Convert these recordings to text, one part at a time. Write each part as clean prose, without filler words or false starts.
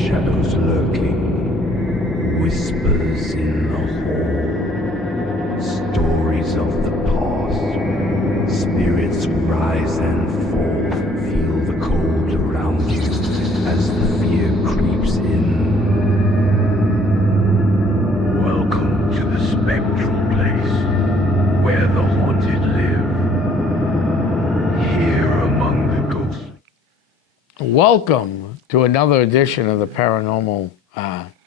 shadows lurking, whispers in the hall, stories of the past, spirits rise and fall, feel the cold around you as the fear creeps in. Welcome to the spectral place, where the haunted live, here among the ghosts. Welcome to another edition of the Paranormal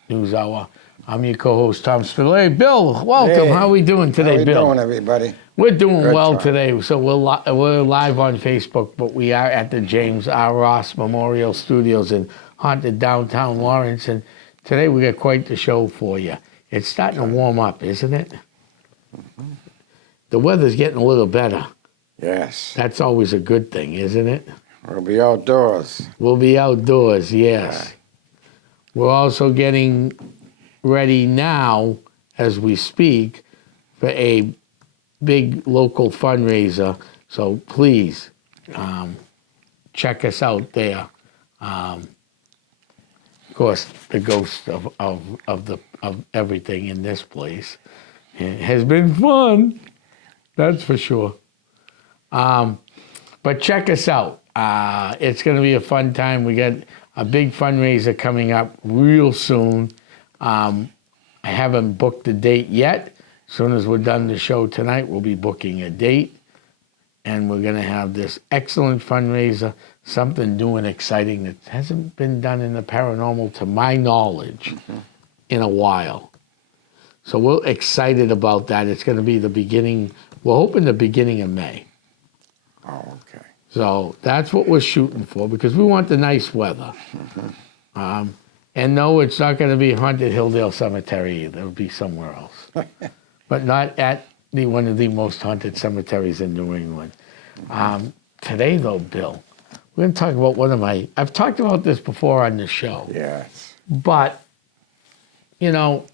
News Hour. I'm your co-host, Tom Spiller. Hey, Bill, welcome. Hey, how are we doing today, how we Bill? doing, everybody? We're doing Good, well Tom. today. So we're live on Facebook, but we are at the James R. Ross Memorial Studios in haunted downtown Lawrence, and today we got quite the show for you. It's starting to warm up, isn't it? Mm-hmm. The weather's getting a little better. Yes. That's always a good thing, isn't it? We'll be outdoors. We'll be outdoors, yes. Yeah. We're also getting ready now, as we speak, for a big local fundraiser. So please check us out there. Of course, the ghost of everything in this place. It has been fun, that's for sure. But check us out. It's going to be a fun time. We got a big fundraiser coming up real soon. I haven't booked a date yet. As soon as we're done the show tonight, we'll be booking a date. And we're going to have this excellent fundraiser, something new and exciting that hasn't been done in the paranormal, to my knowledge, in a while. So we're excited about that. It's going to be the beginning, we're hoping the beginning of May. Oh, okay. So that's what we're shooting for, because we want the nice weather. And no, it's not going to be Haunted Hilldale Cemetery either. It'll be somewhere else. But not at one of the most haunted cemeteries in New England. Today, though, Bill, we're going to talk about I've talked about this before on the show. Yes. But, you know,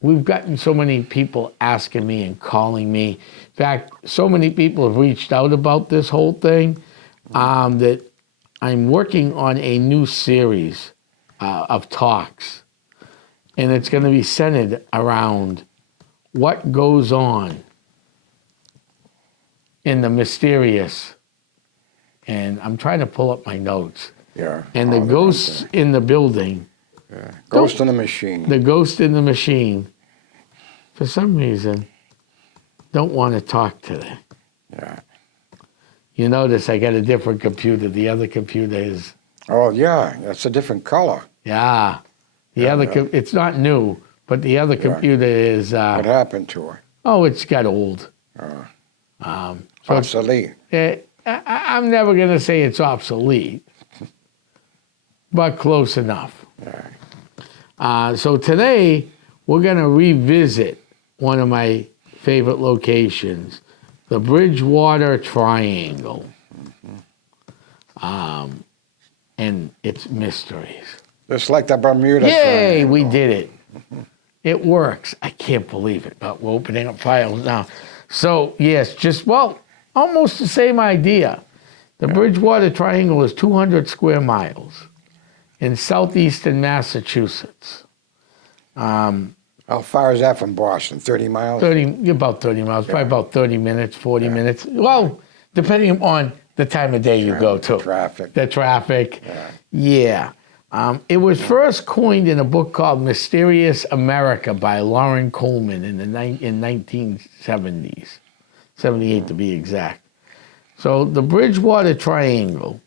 we've gotten so many people asking me and calling me. In fact, so many people have reached out about this whole thing that I'm working on a new series of talks. And it's going to be centered around what goes on in the mysterious. And I'm trying to pull up my notes. Yeah. And the ghosts in the building. Yeah. Ghost in the machine. The ghost in the machine, for some reason, don't want to talk today. Yeah. You notice I got a different computer. The other computer is, Oh, yeah. That's a different color. yeah. It's not new, but the other computer is, What happened to her? it's got old. So Obsolete. I'm never going to say it's obsolete, but close enough. Yeah. So today, we're going to revisit one of my favorite locations, the Bridgewater Triangle, and its mysteries. Just like the Bermuda Yay, Triangle. we did it. It works. I can't believe it, but we're opening up files now. So, yes, almost the same idea. The Bridgewater Triangle is 200 square miles in southeastern Massachusetts. How far is that from Boston? 30 miles? About 30 miles, probably about 30 minutes, 40 minutes. Well, depending on the time of day you go to. Traffic. The traffic. Yeah. Yeah. It was first coined in a book called Mysterious America by Lauren Coleman in 1970s, 78 to be exact. So the Bridgewater Triangle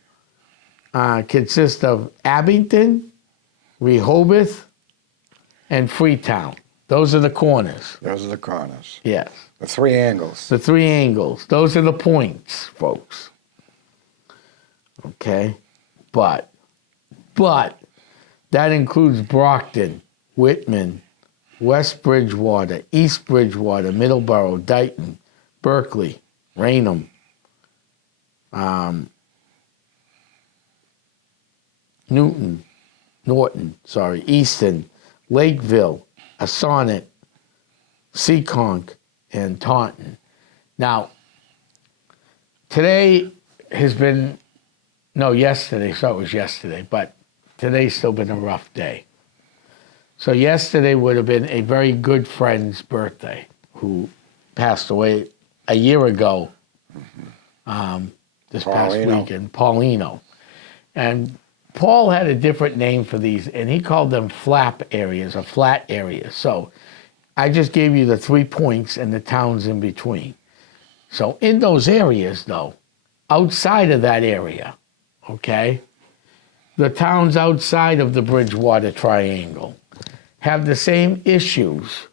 consists of Abington, Rehoboth, and Freetown. Those are the corners. Those are the corners. Yes. The three angles. The three angles. Those are the points, folks. Okay? But that includes Brockton, Whitman, West Bridgewater, East Bridgewater, Middleborough, Dighton, Berkeley, Raynham, Norton, Easton, Lakeville, Assonet, Seekonk, and Taunton. Now, today has been, no, yesterday, so it was yesterday, but today's still been a rough day. So yesterday would have been a very good friend's birthday who passed away a year ago, this past weekend, Paulino. And Paul had a different name for these, and he called them flap areas or flat areas. So I just gave you the 3 points and the towns in between. So in those areas, though, outside of that area, okay, the towns outside of the Bridgewater Triangle have the same issues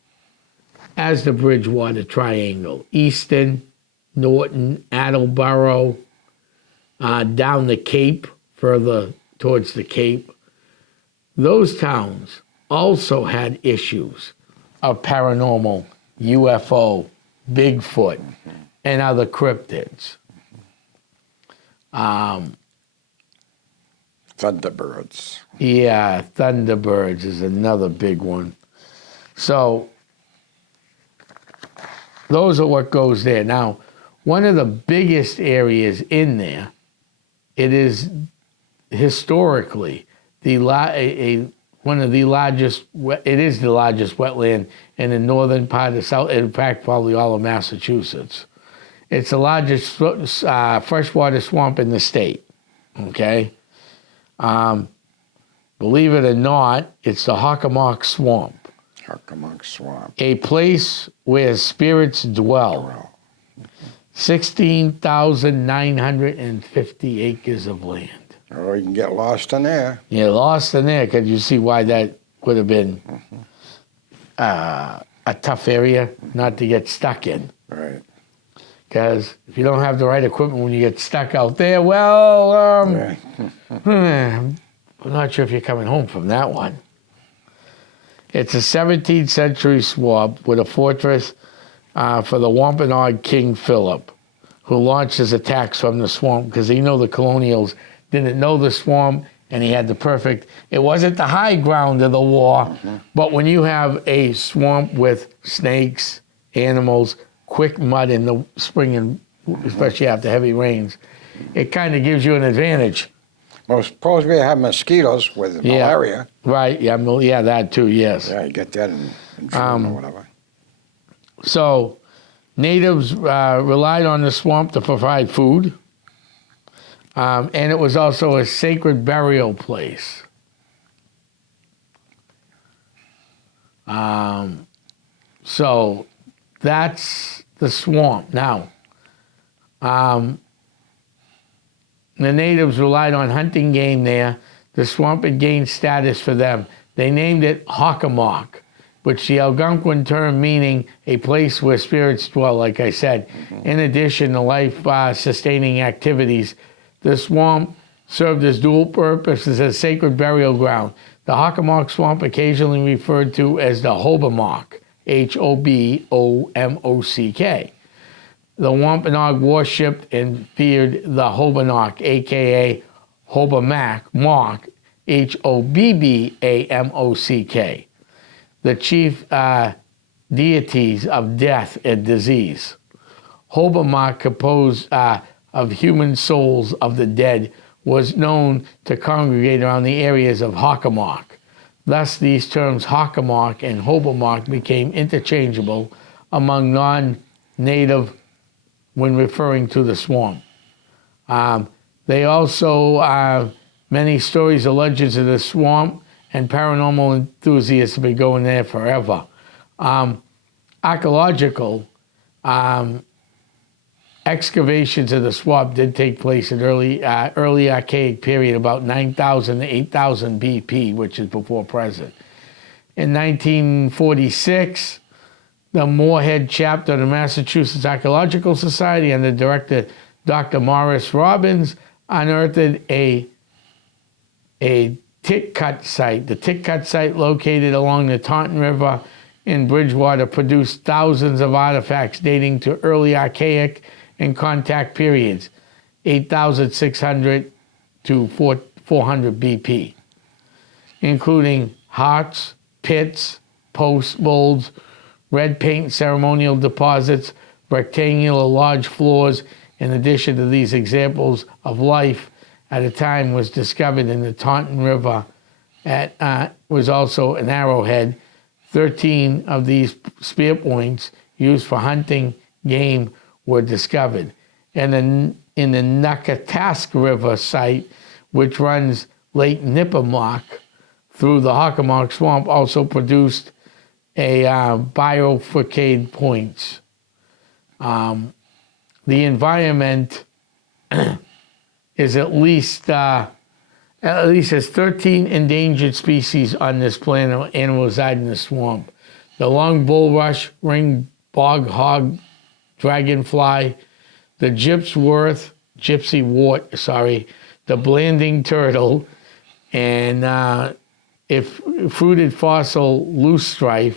as the Bridgewater Triangle. Easton, Norton, Attleboro, down the Cape, further towards the Cape. Those towns also had issues of paranormal, UFO, Bigfoot, and other cryptids. Thunderbirds. Yeah, Thunderbirds is another big one. So those are what goes there. Now, one of the biggest areas in there, it is historically one of the largest. It is the largest wetland in the northern part of South. In fact, probably all of Massachusetts. It's the largest freshwater swamp in the state. Okay. Believe it or not, it's the Hockomock Swamp. Hockomock Swamp. A place where spirits dwell. 16,950 acres of land. Oh, you can get lost in there. You're lost in there because you see why that would have been a tough area not to get stuck in. Right. Because if you don't have the right equipment when you get stuck out there, well, Right. I'm not sure if you're coming home from that one. It's a 17th century swamp with a fortress for the Wampanoag King Philip, who launched his attacks from the swamp because he knew the colonials didn't know the swamp, and he had the perfect. It wasn't the high ground of the war, but when you have a swamp with snakes, animals, quick mud in the spring, and especially after heavy rains, it kind of gives you an advantage. Well, suppose we have mosquitoes with malaria. Right, yeah, that too, yes. Yeah, you get that in June or whatever. So natives relied on the swamp to provide food, and it was also a sacred burial place. So that's the swamp. Now, the natives relied on hunting game there. The swamp had gained status for them. They named it Hockomock, which the Algonquin term meaning a place where spirits dwell, like I said. In addition to life-sustaining activities, the swamp served as dual purposes as sacred burial ground. The Hockomock Swamp, occasionally referred to as the Hobomok, Hobomock. The Wampanoag worshipped and feared the Hobomok, a.k.a. Hobomack, Mock, Hobbamock, the chief deities of death and disease. Hobomok, composed of human souls of the dead, was known to congregate around the areas of Hockomock. Thus, these terms Hockomock and Hobomok became interchangeable among non-native when referring to the swamp. They also, many stories or legends of the swamp, and paranormal enthusiasts have been going there forever. Archaeological excavations of the swamp did take place in early archaic period, about 9,000 to 8,000 BP, which is before present. In 1946, the Moorhead chapter of the Massachusetts Archaeological Society and the director, Dr. Morris Robbins, unearthed a tick cut site. The tick cut site, located along the Taunton River in Bridgewater, produced thousands of artifacts dating to early archaic and contact periods, 8,600 to 400 BP, including hearts, pits, posts, molds, red paint ceremonial deposits, rectangular large floors. In addition to these examples of life at a time was discovered in the Taunton River was also an arrowhead. 13 of these spear points used for hunting game were discovered. And in the Nakatask River site, which runs Lake Nippermock through the Hockomock Swamp, also produced a biofacade points. The environment is at least has 13 endangered species on this planet. Animals reside in the swamp. The long bulrush, ring bog hog, dragonfly, the gypsy wart, the blanding turtle, and if fruited fossil loosestrife,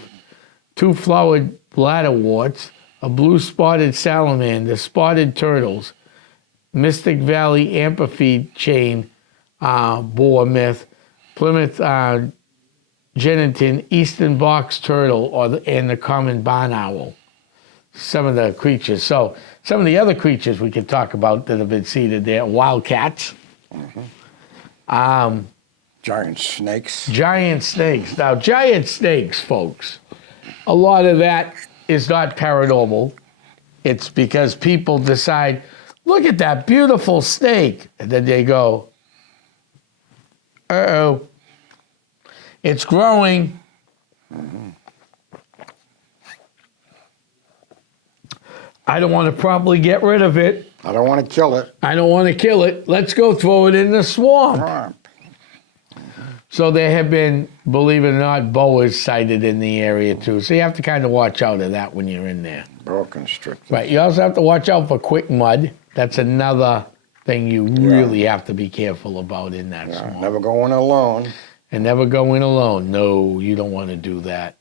two-flowered bladderworts, a blue-spotted salamander, spotted turtles, Mystic Valley amphipede chain boar myth, Plymouth genitin, eastern box turtle, and the common barn owl. Some of the creatures. So some of the other creatures we could talk about that have been seeded there: wildcats. Giant snakes. Giant snakes. Now, giant snakes, folks, a lot of that is not paranormal. It's because people decide, look at that beautiful snake. And then they go, uh-oh, it's growing. I don't want to probably get rid of it. I don't want to kill it. I don't want to kill it. Let's go throw it in the swamp. So there have been, believe it or not, boas sighted in the area too. So you have to kind of watch out of that when you're in there. Boa constrictor. Right. You also have to watch out for quick mud. That's another thing you really have to be careful about in that swamp. Never go in alone. And never go in alone. No, you don't want to do that.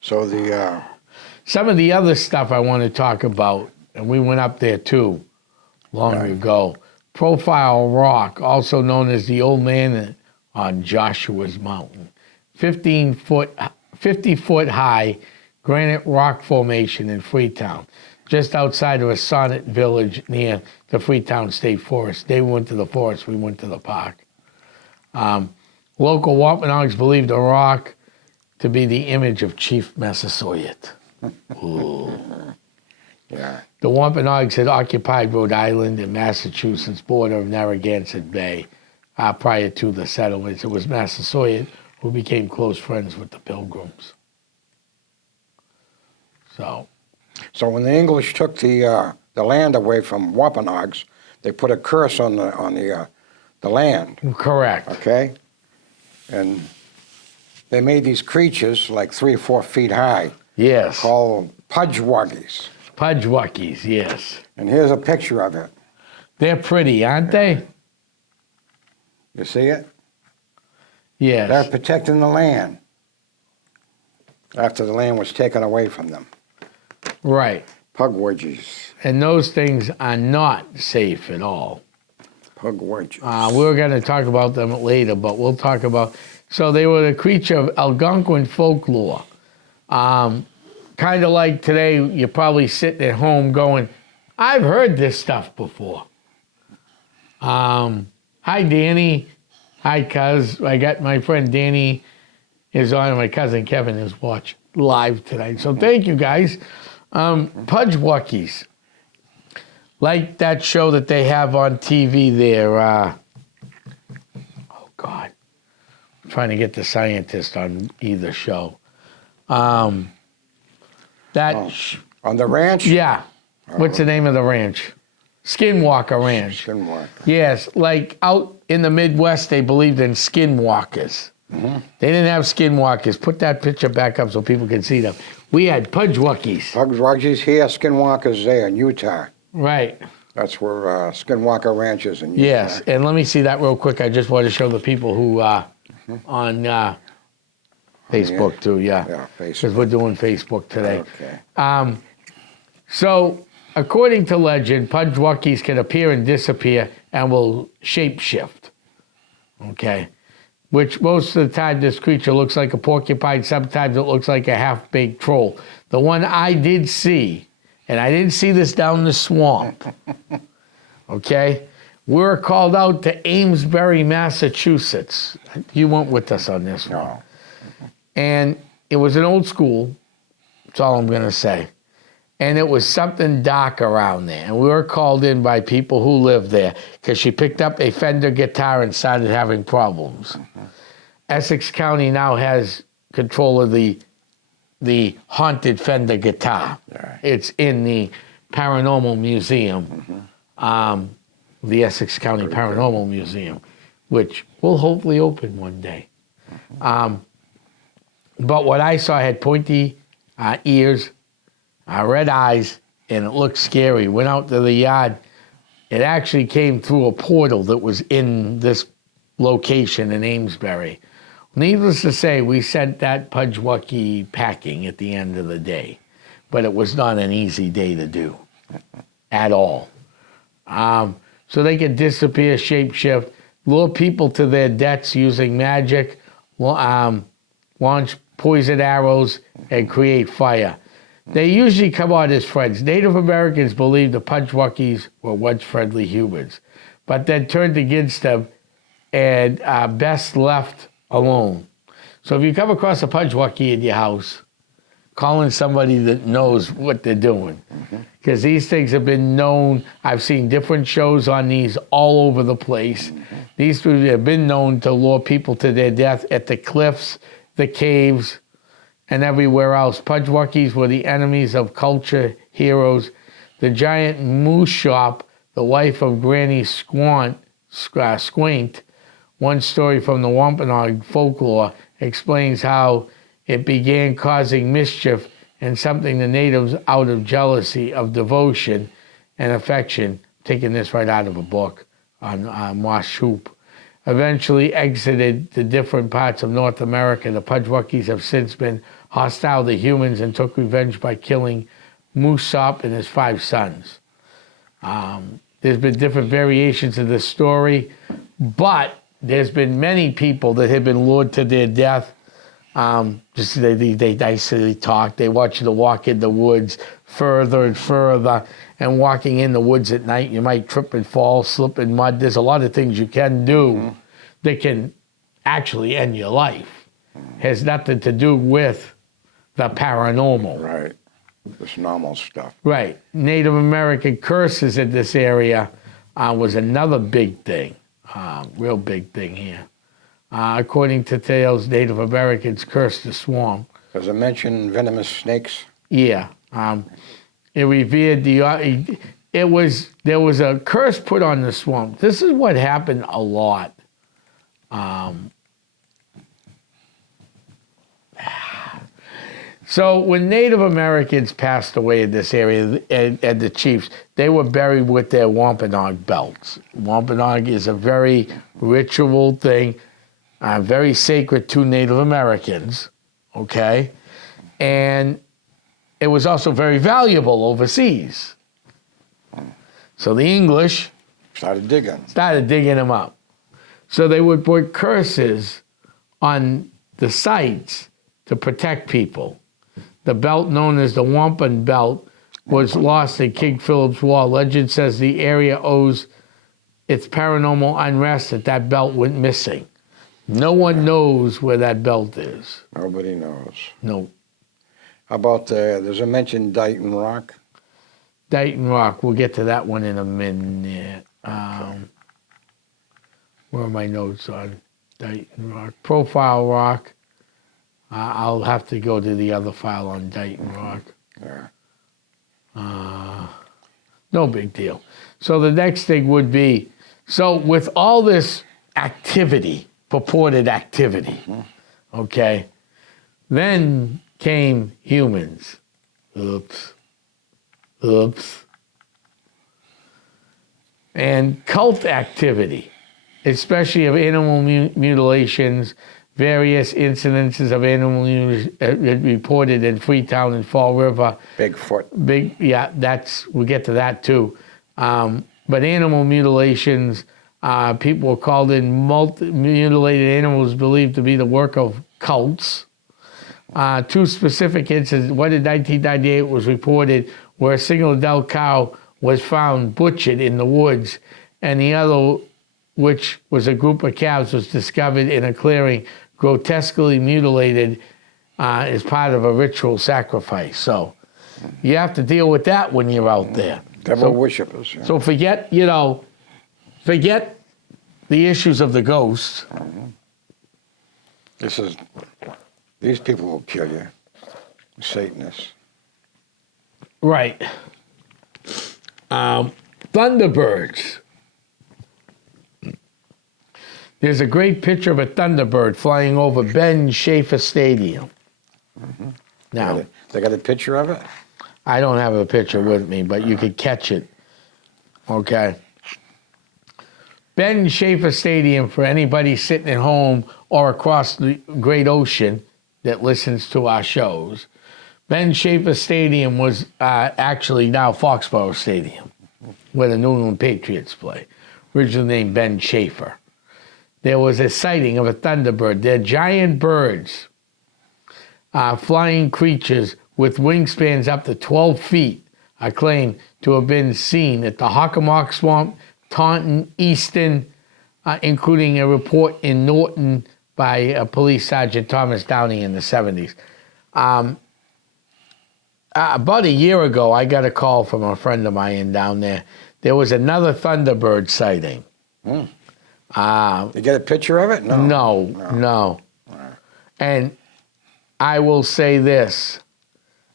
So the some of the other stuff I want to talk about, and we went up there too, long ago. Profile Rock, also known as the Old Man on Joshua's Mountain. 50 foot high granite rock formation in Freetown, just outside of a sonnet village near the Freetown State Forest. They went to the forest, we went to the park. Local Wampanoags believe the rock to be the image of Chief Massasoit. Ooh. yeah. The Wampanoags had occupied Rhode Island and Massachusetts border of Narragansett Bay prior to the settlements. It was Massasoit who became close friends with the Pilgrims. So when the English took the land away from Wampanoags, they put a curse on the land. Correct. Okay, and they made these creatures like 3 or 4 feet high. Yes. Called Pudgewuggies. Pudgewuggies, yes. And here's a picture of it. They're pretty, aren't they? You see it? Yes. They're protecting the land after the land was taken away from them. Right. Pugwudgies. And those things are not safe at all. Pugwudgies. We're going to talk about them later, but we'll talk about... So they were the creature of Algonquin folklore. Kind of like today, you're probably sitting at home going, I've heard this stuff before. Hi, Danny. Hi, cuz. I got my friend Danny is on, and my cousin Kevin is watching live tonight. So thank you, guys. Pudgewuggies. Like that show that they have on TV there. Oh, God. I'm trying to get the scientist on either show. On the ranch? Yeah. What's the name of the ranch? Skinwalker Ranch. Skinwalker. Yes, like out in the Midwest, they believed in skinwalkers. Mm-hmm. They didn't have skinwalkers. Put that picture back up so people can see them. We had Pudgewuggies. Pudgewuggies here, Skinwalkers there in Utah. Right. That's where Skinwalker Ranch is in Utah. Yes, and let me see that real quick. I just want to show the people who on Facebook too, yeah. Yeah, Facebook. Because we're doing Facebook today. Okay. So, according to legend, Pudgewuggies can appear and disappear and will shapeshift. Okay? Which most of the time this creature looks like a porcupine, sometimes it looks like a half-baked troll. The one I did see, and I didn't see this down the swamp, okay, We were called out to Amesbury, Massachusetts. You weren't with us on this one. No. And it was an old school. That's all I'm going to say. And it was something dark around there. And we were called in by people who lived there because she picked up a Fender guitar and started having problems. Essex County now has control of the haunted Fender guitar. Right. It's in the Paranormal Museum, the Essex County Paranormal Museum, which will hopefully open one day. But what I saw had pointy ears, red eyes, and it looked scary. Went out to the yard. It actually came through a portal that was in this location in Amesbury. Needless to say, we sent that Pudgewucky packing at the end of the day. But it was not an easy day to do at all. So they could disappear, shapeshift, lure people to their deaths using magic, launch poison arrows, and create fire. They usually come out as friends. Native Americans believed the Pudgewuckies were once friendly humans, but then turned against them and best left alone. So if you come across a Pudgewucky in your house, calling somebody that knows what they're doing. Because these things have been known. I've seen different shows on these all over the place. These things have been known to lure people to their death at the cliffs, the caves, and everywhere else. Pudgewuckies were the enemies of culture heroes. The giant moose shop, the wife of Granny Squint, one story from the Wampanoag folklore explains how it began causing mischief and something the natives, out of jealousy of devotion and affection, taking this right out of a book on Moss Hoop, eventually exited the different parts of North America. The Pudgewuckies have since been hostile to humans and took revenge by killing Moose Sop and his 5 sons. There's been different variations of this story, but there's been many people that have been lured to their death. Just they nicely talk. They want you to walk in the woods further and further. And walking in the woods at night, you might trip and fall, slip in mud. There's a lot of things you can do that can actually end your life. Has nothing to do with the paranormal. Right. This normal stuff. Right. Native American curses in this area was another big thing. Real big thing here. According to tales, Native Americans cursed the swamp. Does it mention venomous snakes? Yeah. It revered there was a curse put on the swamp. This is what happened a lot. So when Native Americans passed away in this area, and the chiefs, they were buried with their Wampanoag belts. Wampanoag is a very ritual thing, very sacred to Native Americans, okay? And it was also very valuable overseas. So the English Started digging them up. So they would put curses on the sites to protect people. The belt known as the Wampum Belt was lost in King Philip's War. Legend says the area owes its paranormal unrest that belt went missing. No one knows where that belt is. Nobody knows. No. How about there's a mention Dighton Rock? Dighton Rock, we'll get to that one in a minute. Where are my notes on Dighton Rock? Profile Rock. I'll have to go to the other file on Dighton Rock. Yeah. No big deal. So the next thing would be, so with all this activity, purported activity, okay, then came humans. Oops. And cult activity, especially of animal mutilations, various incidences of animal reported in Freetown and Fall River. Bigfoot. We'll get to that too. But animal mutilations, people were called in mutilated animals believed to be the work of cults. 2 specific incidents. One in 1998 was reported where a single adult cow was found butchered in the woods, and the other, which was a group of calves, was discovered in a clearing, grotesquely mutilated as part of a ritual sacrifice. So you have to deal with that when you're out there. Devil worshippers. Yeah. So forget the issues of the ghosts. These people will kill you. Satanists. Right. Thunderbirds. There's a great picture of a thunderbird flying over Ben Schaefer Stadium. Now, They got a picture of it? I don't have a picture with me, but you could catch it. Okay. Ben Schaefer Stadium, for anybody sitting at home or across the great ocean that listens to our shows, Ben Schaefer Stadium was actually now Foxborough Stadium, where the New England Patriots play. Originally named Ben Schaefer. There was a sighting of a thunderbird. They're giant birds, flying creatures with wingspans up to 12 feet, are claimed to have been seen at the Hockomock Swamp, Taunton, Easton, including a report in Norton by Police Sergeant Thomas Downey in the 70s. About a year ago, I got a call from a friend of mine down there. There was another thunderbird sighting. You get a picture of it? No. And I will say this.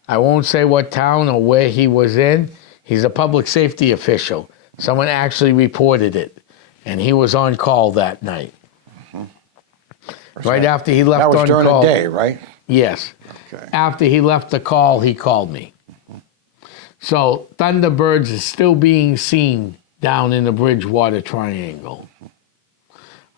I won't say what town or where he was in. He's a public safety official. Someone actually reported it, and he was on call that night. Right after he left on call. That was during the day, right? Yes. Okay. After he left the call, he called me. So thunderbirds is still being seen down in the Bridgewater Triangle.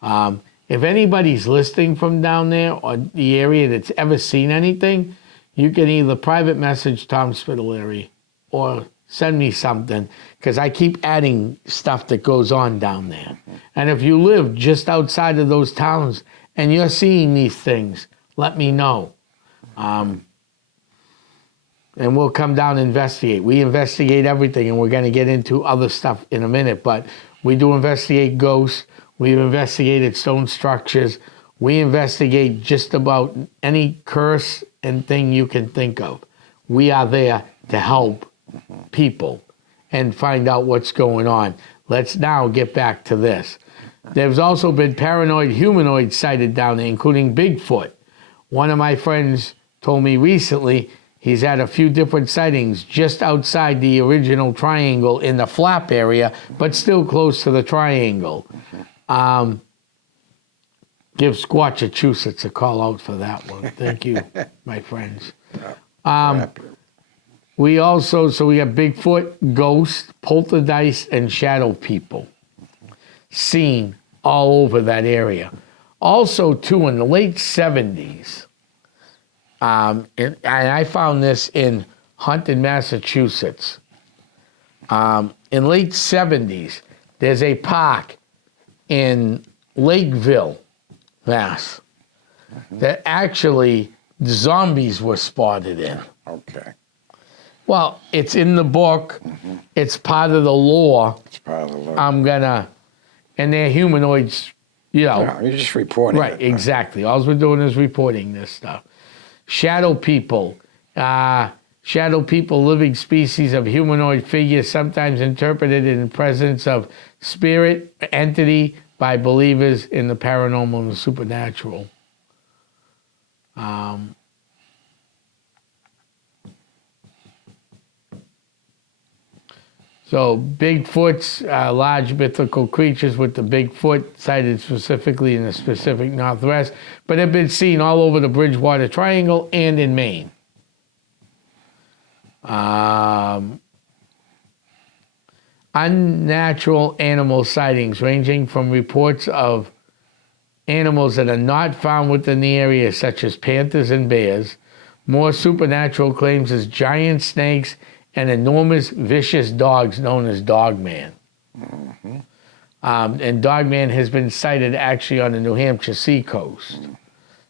If anybody's listening from down there or the area that's ever seen anything, you can either private message Tom Spitaleri or send me something, because I keep adding stuff that goes on down there. And if you live just outside of those towns and you're seeing these things, let me know. And we'll come down and investigate. We investigate everything, and we're going to get into other stuff in a minute, but we do investigate ghosts. We've investigated stone structures. We investigate just about any curse and thing you can think of. We are there to help people and find out what's going on. Let's now get back to this. There's also been paranoid humanoids sighted down there, including Bigfoot. One of my friends told me recently he's had a few different sightings just outside the original triangle in the flap area, but still close to the triangle. Give Squatchachusetts a call out for that one. Thank you, my friends. We got Bigfoot, ghosts, poltergeist, and shadow people seen all over that area. Also, too, in the late 70s, and I found this in Huntington, Massachusetts. In late 70s, there's a park in Lakeville, Mass, that actually zombies were spotted in. Okay. Well, it's in the book. It's part of the lore. It's part of the lore. And they're humanoids, Yeah, you're just reporting Right, it. exactly. All we're doing is reporting this stuff. Shadow people. Shadow people, living species of humanoid figures, sometimes interpreted in the presence of spirit, entity, by believers in the paranormal and the supernatural. So Bigfoots, large mythical creatures with the Bigfoot, sighted specifically in the specific Northwest, but have been seen all over the Bridgewater Triangle and in Maine. Unnatural animal sightings, ranging from reports of animals that are not found within the area, such as panthers and bears, more supernatural claims as giant snakes and enormous vicious dogs known as Dogman. And Dogman has been sighted actually on the New Hampshire seacoast,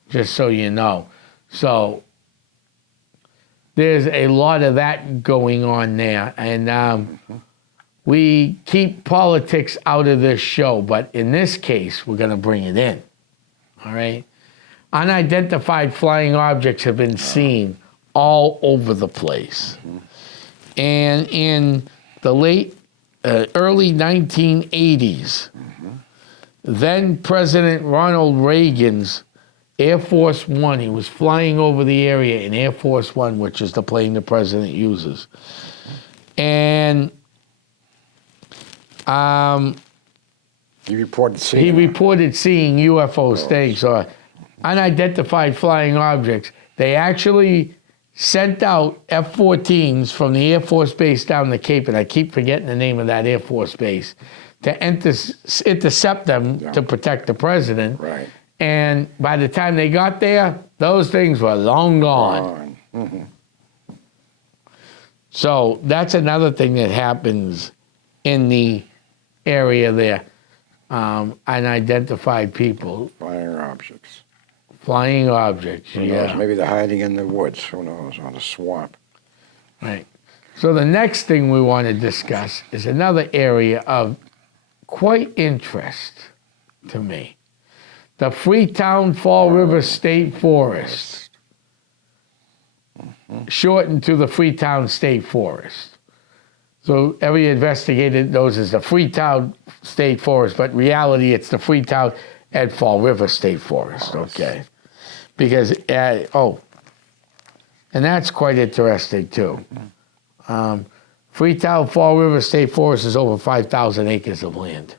just so you know. So there's a lot of that going on there. And we keep politics out of this show, but in this case, we're going to bring it in. All right? Unidentified flying objects have been seen all over the place. And in the early 1980s, then President Ronald Reagan's Air Force One, he was flying over the area in Air Force One, which is the plane the president uses. And He reported seeing UFO things or unidentified flying objects. They actually sent out F-14s from the Air Force Base down the Cape, and I keep forgetting the name of that Air Force Base, to intercept them to protect the president. Right. And by the time they got there, those things were long gone. So that's another thing that happens in the area there. Unidentified people. Flying objects. Flying objects, Who knows? Maybe they're hiding in the woods. Who knows? On a swamp. Right. So the next thing we want to discuss is another area of quite interest to me. The Freetown Fall River State Forest. Shortened to the Freetown State Forest. So every investigator knows it's the Freetown State Forest, but in reality it's the Freetown and Fall River State Forest, okay? Because, and that's quite interesting too. Freetown Fall River State Forest is over 5,000 acres of land.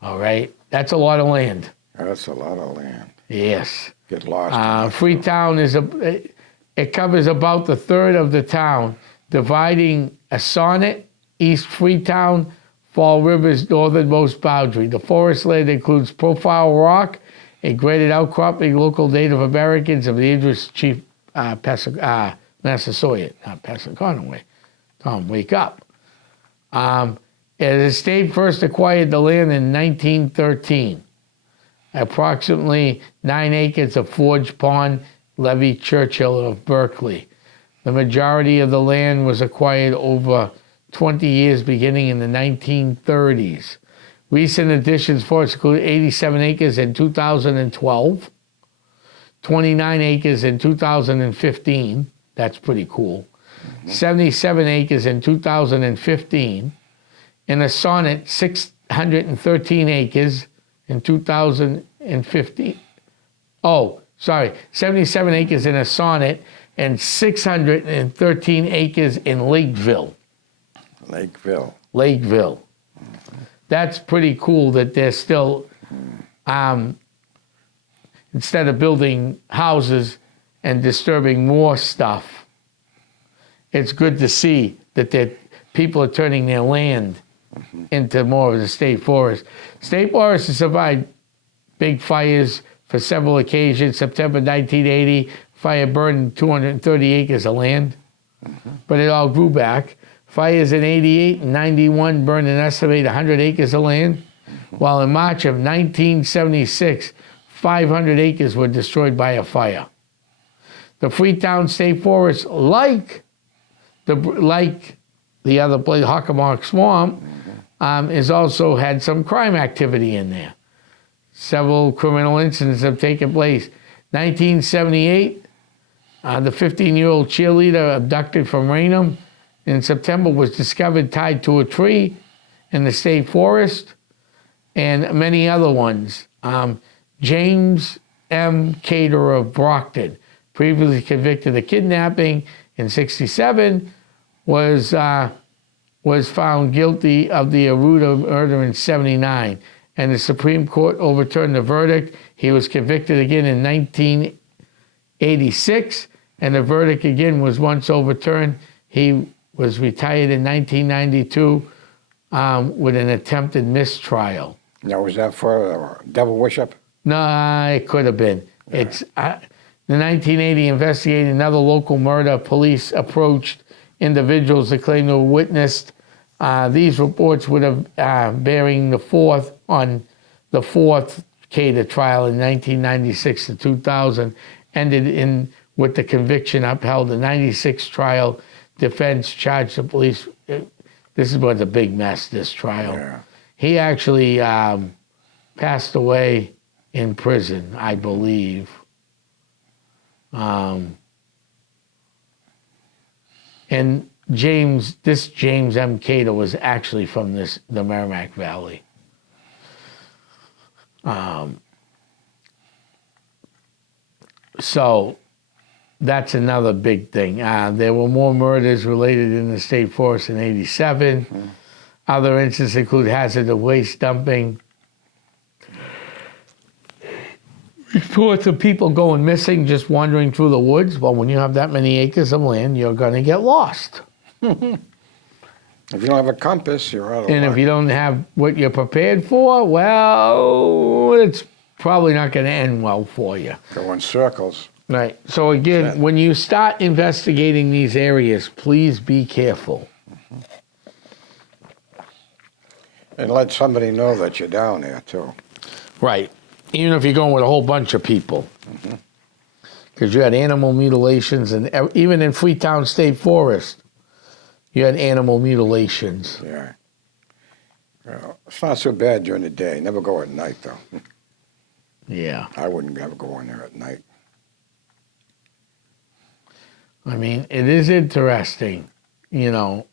All right? That's a lot of land. That's a lot of land. Yes. Get lost. Freetown it covers about the third of the town, dividing a sonnet, East Freetown, Fall River's northernmost boundary. The forest land includes Profile Rock, a graded outcropping local Native Americans of the English chief Massasoit, not Passaconaway. Tom, wake up. The state first acquired the land in 1913. Approximately 9 acres of Forge Pond, Levy Churchill of Berkeley. The majority of the land was acquired over 20 years beginning in the 1930s. Recent additions for it include 87 acres in 2012, 29 acres in 2015. That's pretty cool. 77 acres in 2015. In a sonnet, 613 acres in 2015. 77 acres in a sonnet and 613 acres in Lakeville. Lakeville. That's pretty cool that they're still, instead of building houses and disturbing more stuff, it's good to see that people are turning their land into more of the state forest. State forest has survived big fires for several occasions. September 1980, fire burned 230 acres of land, but it all grew back. Fires in 88 and 91 burned an estimated 100 acres of land, while in March of 1976, 500 acres were destroyed by a fire. The Freetown State Forest, like the other place, Hockomock Swamp, has also had some crime activity in there. Several criminal incidents have taken place. 1978, the 15-year-old cheerleader abducted from Raynham in September was discovered tied to a tree in the state forest, and many other ones. James M. Cater of Brockton, previously convicted of kidnapping in '67, was found guilty of the Aruda murder in '79, and the Supreme Court overturned the verdict. He was convicted again in 1986, and the verdict again was once overturned. He was retired in 1992 with an attempted mistrial. Now, was that for devil worship? No, it could have been. It's the 1980 investigating another local murder. Police approached individuals that claimed to have witnessed. These reports would have bearing the fourth Cater trial in 1996 to 2000, ended with the conviction upheld. The 96 trial defense charged the police this was a big mess, this trial. Yeah. He actually passed away in prison, I believe. And James M. Cater was actually from the Merrimack Valley. So that's another big thing. There were more murders related in the state forest in '87. Other incidents include hazardous waste dumping, reports of people going missing just wandering through the woods. Well, when you have that many acres of land, you're going to get lost. If you don't have a compass, you're out of And luck. if you don't have what you're prepared for, well, it's probably not going to end well for you. Go in circles. Right. So again, when you start investigating these areas, please be careful. And let somebody know that you're down there, too. Right. Even if you're going with a whole bunch of people. Because you had animal mutilations, and even in Freetown State Forest, you had animal mutilations. Yeah. Well, it's not so bad during the day. Never go at night, though. Yeah. I wouldn't ever go in there at night. I mean, it is interesting,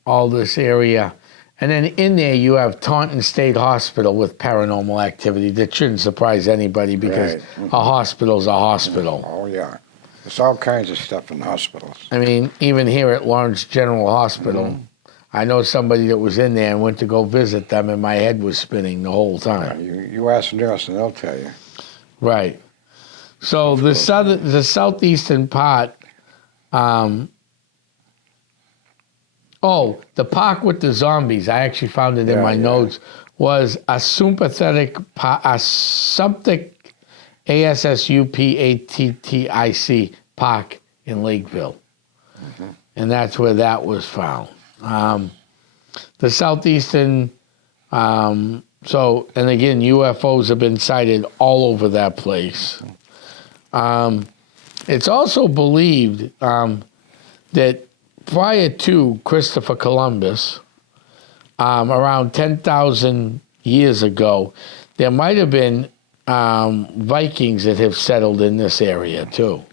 all this area. And then in there, you have Taunton State Hospital with paranormal activity. That shouldn't surprise anybody because Right. a hospital's a hospital. Oh, yeah. There's all kinds of stuff in hospitals. I mean, even here at Lawrence General Hospital, I know somebody that was in there and went to go visit them, and my head was spinning the whole time. You ask a nurse and they'll tell you. Right. So the southeastern part, the park with the zombies, I actually found it in my notes, was a sympathetic, ASSUPATTIC park in Lakeville. And that's where that was found. The southeastern, and again, UFOs have been sighted all over that place. It's also believed that prior to Christopher Columbus, around 10,000 years ago, there might have been Vikings that have settled in this area too.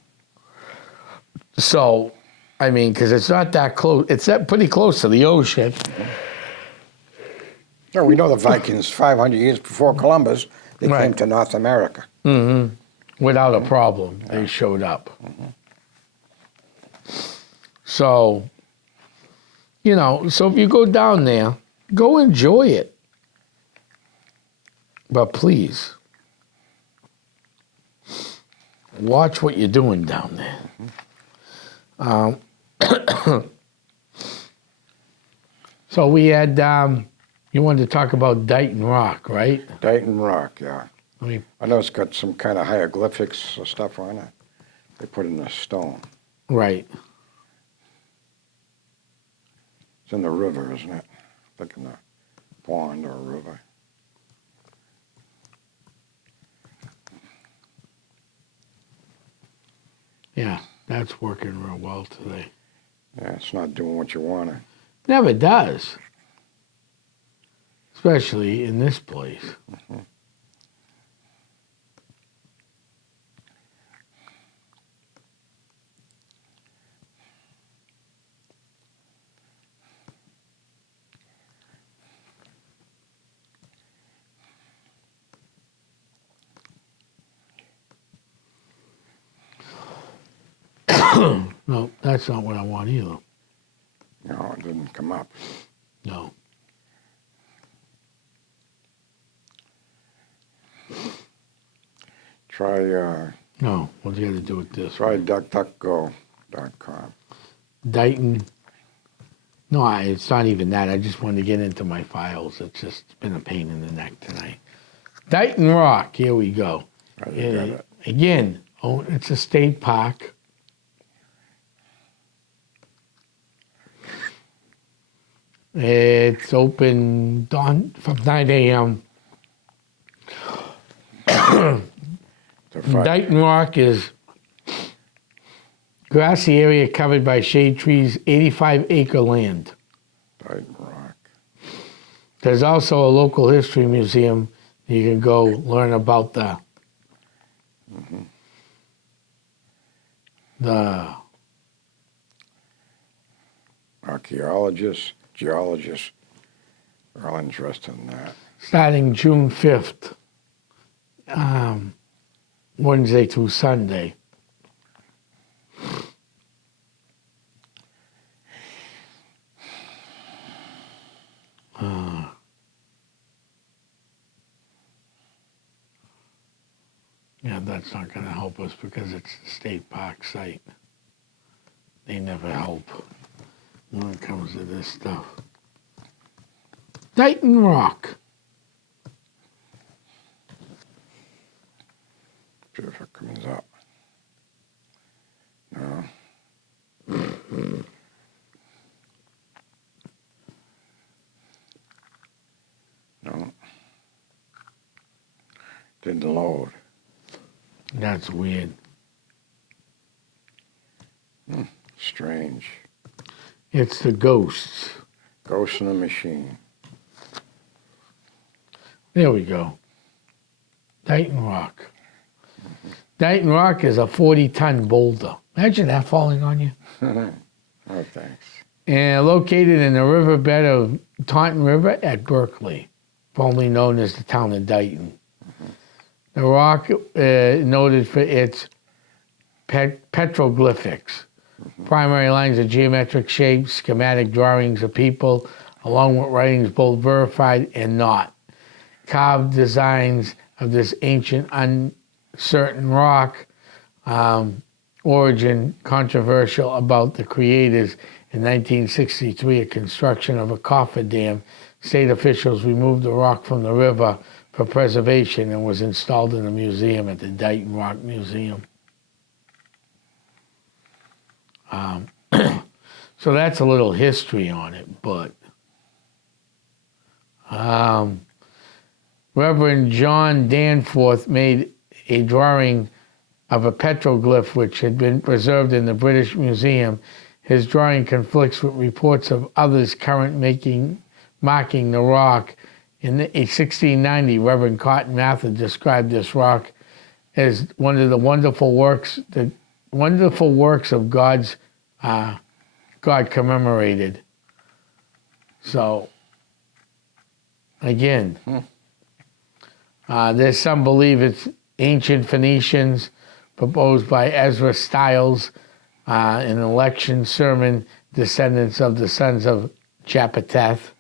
So, I mean, because it's not that close, it's pretty close to the ocean. No, we know the Vikings, 500 years before Columbus, they came to North America. Without a problem, they showed up. So, so if you go down there, go enjoy it. But please, watch what you're doing down there. So we had, you wanted to talk about Dighton Rock, right? Dighton Rock, yeah. I know it's got some kind of hieroglyphics or stuff on it. They put it in a stone. Right. It's in the river, isn't it? Like in the pond or a river. Yeah, that's working real well today. Yeah, it's not doing what you want to. Never does. Especially in this place. No, that's not what I want either. No, it didn't come up. No. Try No, what's it got to do with this? DuckDuckGo.com. Dighton. No, it's not even that. I just wanted to get into my files. It's just been a pain in the neck tonight. Dighton Rock, here we go. Oh, you got it. Again, it's a state park. It's open from 9 a.m. Dighton Rock is grassy area covered by shade trees, 85-acre land. Dighton Rock. There's also a local history museum. You can go learn about the Archaeologists, geologists are all interested in that. starting June 5th, Wednesday through Sunday. Yeah, that's not going to help us because it's the state park site. They never help when it comes to this stuff. Dighton Rock. See if it comes up. No. No. Didn't load. That's weird. Strange. It's the ghosts. Ghost in the machine. There we go. Dighton Rock. Dighton Rock is a 40-ton boulder. Imagine that falling on you. Oh, thanks. And located in the riverbed of Taunton River at Berkeley, formerly known as the town of Dighton. The rock noted for its petroglyphics, primary lines of geometric shapes, schematic drawings of people, along with writings both verified and not. Carved designs of this ancient, uncertain rock, origin controversial about the creators. In 1963, a construction of a cofferdam, state officials removed the rock from the river for preservation and was installed in a museum at the Dighton Rock Museum. So that's a little history on it, but Reverend John Danforth made a drawing of a petroglyph which had been preserved in the British Museum. His drawing conflicts with reports of others marking the rock. In 1690, Reverend Cotton Mather described this rock as one of the wonderful works of God commemorated. So, again, there's some believe it's ancient Phoenicians proposed by Ezra Stiles in an election sermon, descendants of the sons of Japheth.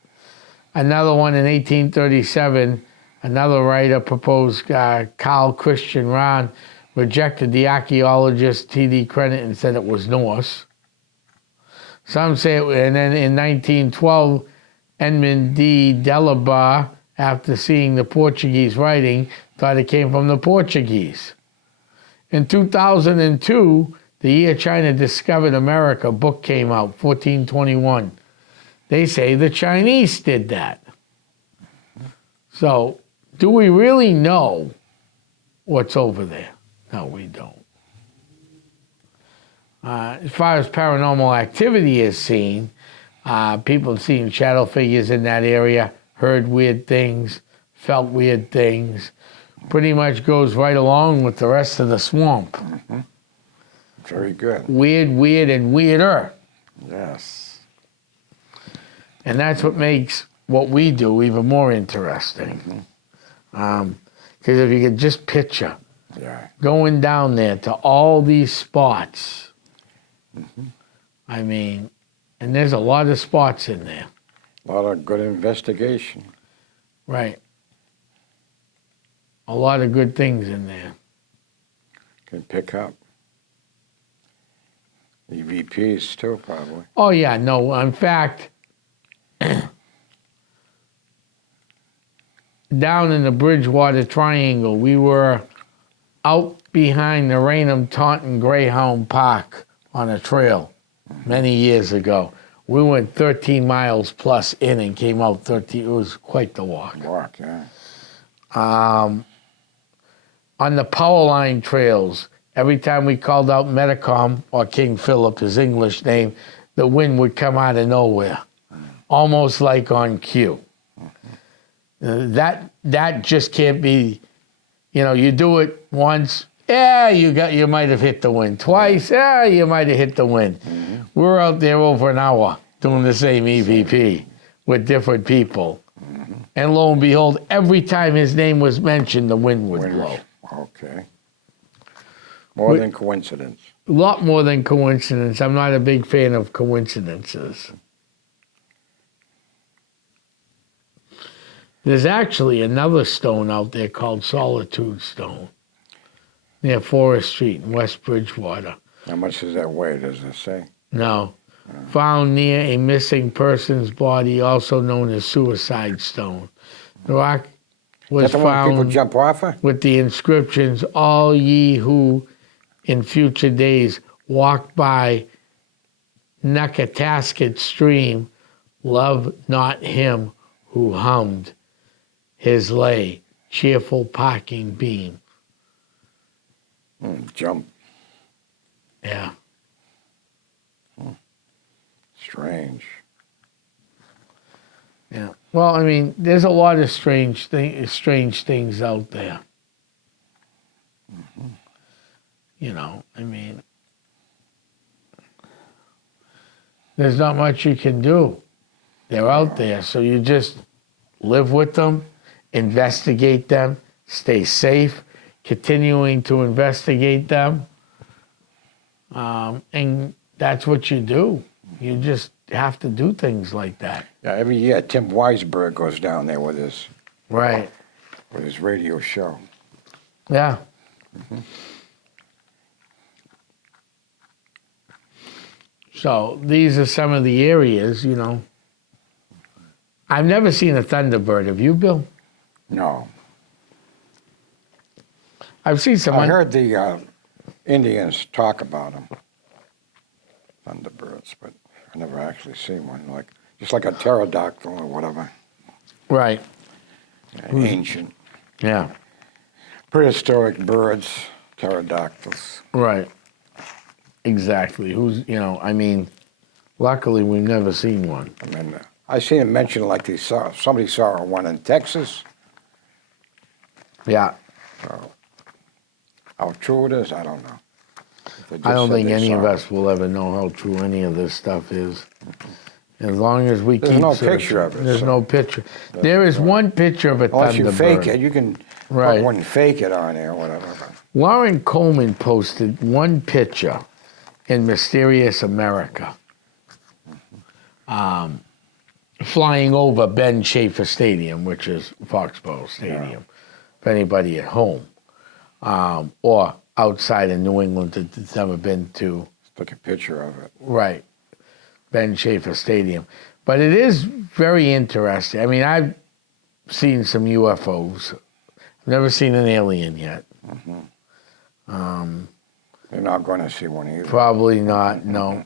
Another one in 1837, another writer proposed, Carl Christian Rahn, rejected the archaeologist T.D. Credit and said it was Norse. Some say and then in 1912, Edmund D. Delabar, after seeing the Portuguese writing, thought it came from the Portuguese. In 2002, The Year China Discovered America book came out, 1421. They say the Chinese did that. So, do we really know what's over there? No, we don't. As far as paranormal activity is seen, people have seen shadow figures in that area, heard weird things, felt weird things. Pretty much goes right along with the rest of the swamp. Mm-hmm. Very good. Weird, weird, and weirder. Yes. And that's what makes what we do even more interesting. Because if you could just picture going down there to all these spots, I mean, and there's a lot of spots in there. A lot of good investigation. Right. A lot of good things in there. Can pick up. EVPs too, probably. Oh, yeah, no, in fact, down in the Bridgewater Triangle, we were out behind the Raynham Taunton Greyhound Park on a trail many years ago. We went 13 miles plus in and came out 13. It was quite the walk. Walk, yeah. On the power line trails, every time we called out Metacom, or King Philip, his English name, the wind would come out of nowhere, almost like on cue. That just can't be. You do it once. Yeah, you might have hit the wind. Twice. Yeah, you might have hit the wind. Mm-hmm. We're out there over an hour doing the same EVP with different people. Mm-hmm. And lo and behold, every time his name was mentioned, the wind would blow. Okay. More than coincidence. A lot more than coincidence. I'm not a big fan of coincidences. There's actually another stone out there called Solitude Stone near Forest Street in West Bridgewater. How much does that weigh, does it say? No. Found near a missing person's body, also known as Suicide Stone. The rock was That's the one people found jump off of? with the inscriptions, "All ye who in future days walk by Nuckatasket stream, love not him who hummed his lay, cheerful parking beam." Jump. Yeah. Strange. Yeah. Well, I mean, there's a lot of strange things out there. I mean, there's not much you can do. They're out there, so you just live with them, investigate them, stay safe, continuing to investigate them, and that's what you do. You just have to do things like that. Yeah, every year Tim Weisberg goes down there with his radio show. Yeah. So these are some of the areas, I've never seen a Thunderbird. Have you, Bill? No. I've seen some. I heard the Indians talk about them, Thunderbirds, but I never actually seen one. Just like a pterodactyl or whatever. Right. Ancient. Yeah. Prehistoric birds, pterodactyls. Right. Exactly. Luckily we've never seen one. I mean, I seen it mentioned like somebody saw one in Texas. Yeah. So, how true it is, I don't know. I don't think any of us will ever know how true any of this stuff is. As long as we keep There's no searching. picture of it. There's no picture. There is one picture of a Unless Thunderbird. you fake it, you can Right. put one fake it on there or whatever. Warren Coleman posted one picture in Mysterious America, flying over Ben Schaefer Stadium, which is Foxborough Stadium, for anybody at home, or outside in New England that's never been to. Took a picture of it. Right, Ben Schaefer Stadium. But it is very interesting. I mean, I've seen some UFOs. I've never seen an alien yet. You're not going to see one either. Probably not, no.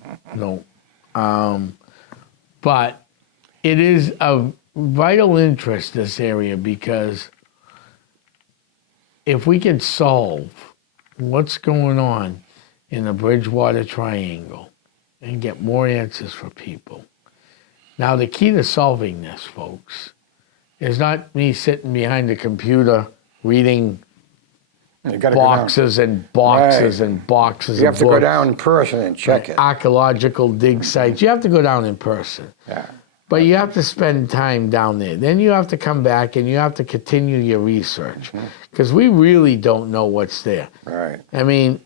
But it is of vital interest, this area, because if we can solve what's going on in the Bridgewater Triangle and get more answers for people. Now, the key to solving this, folks, is not me sitting behind the computer reading You gotta boxes and boxes Right. and boxes You of have to go books. down in person and check it. Archaeological dig sites. You have to go down in person. Yeah. But you have to spend time down there. Then you have to come back and you have to continue your research. Because we really don't know what's there. Right. I mean,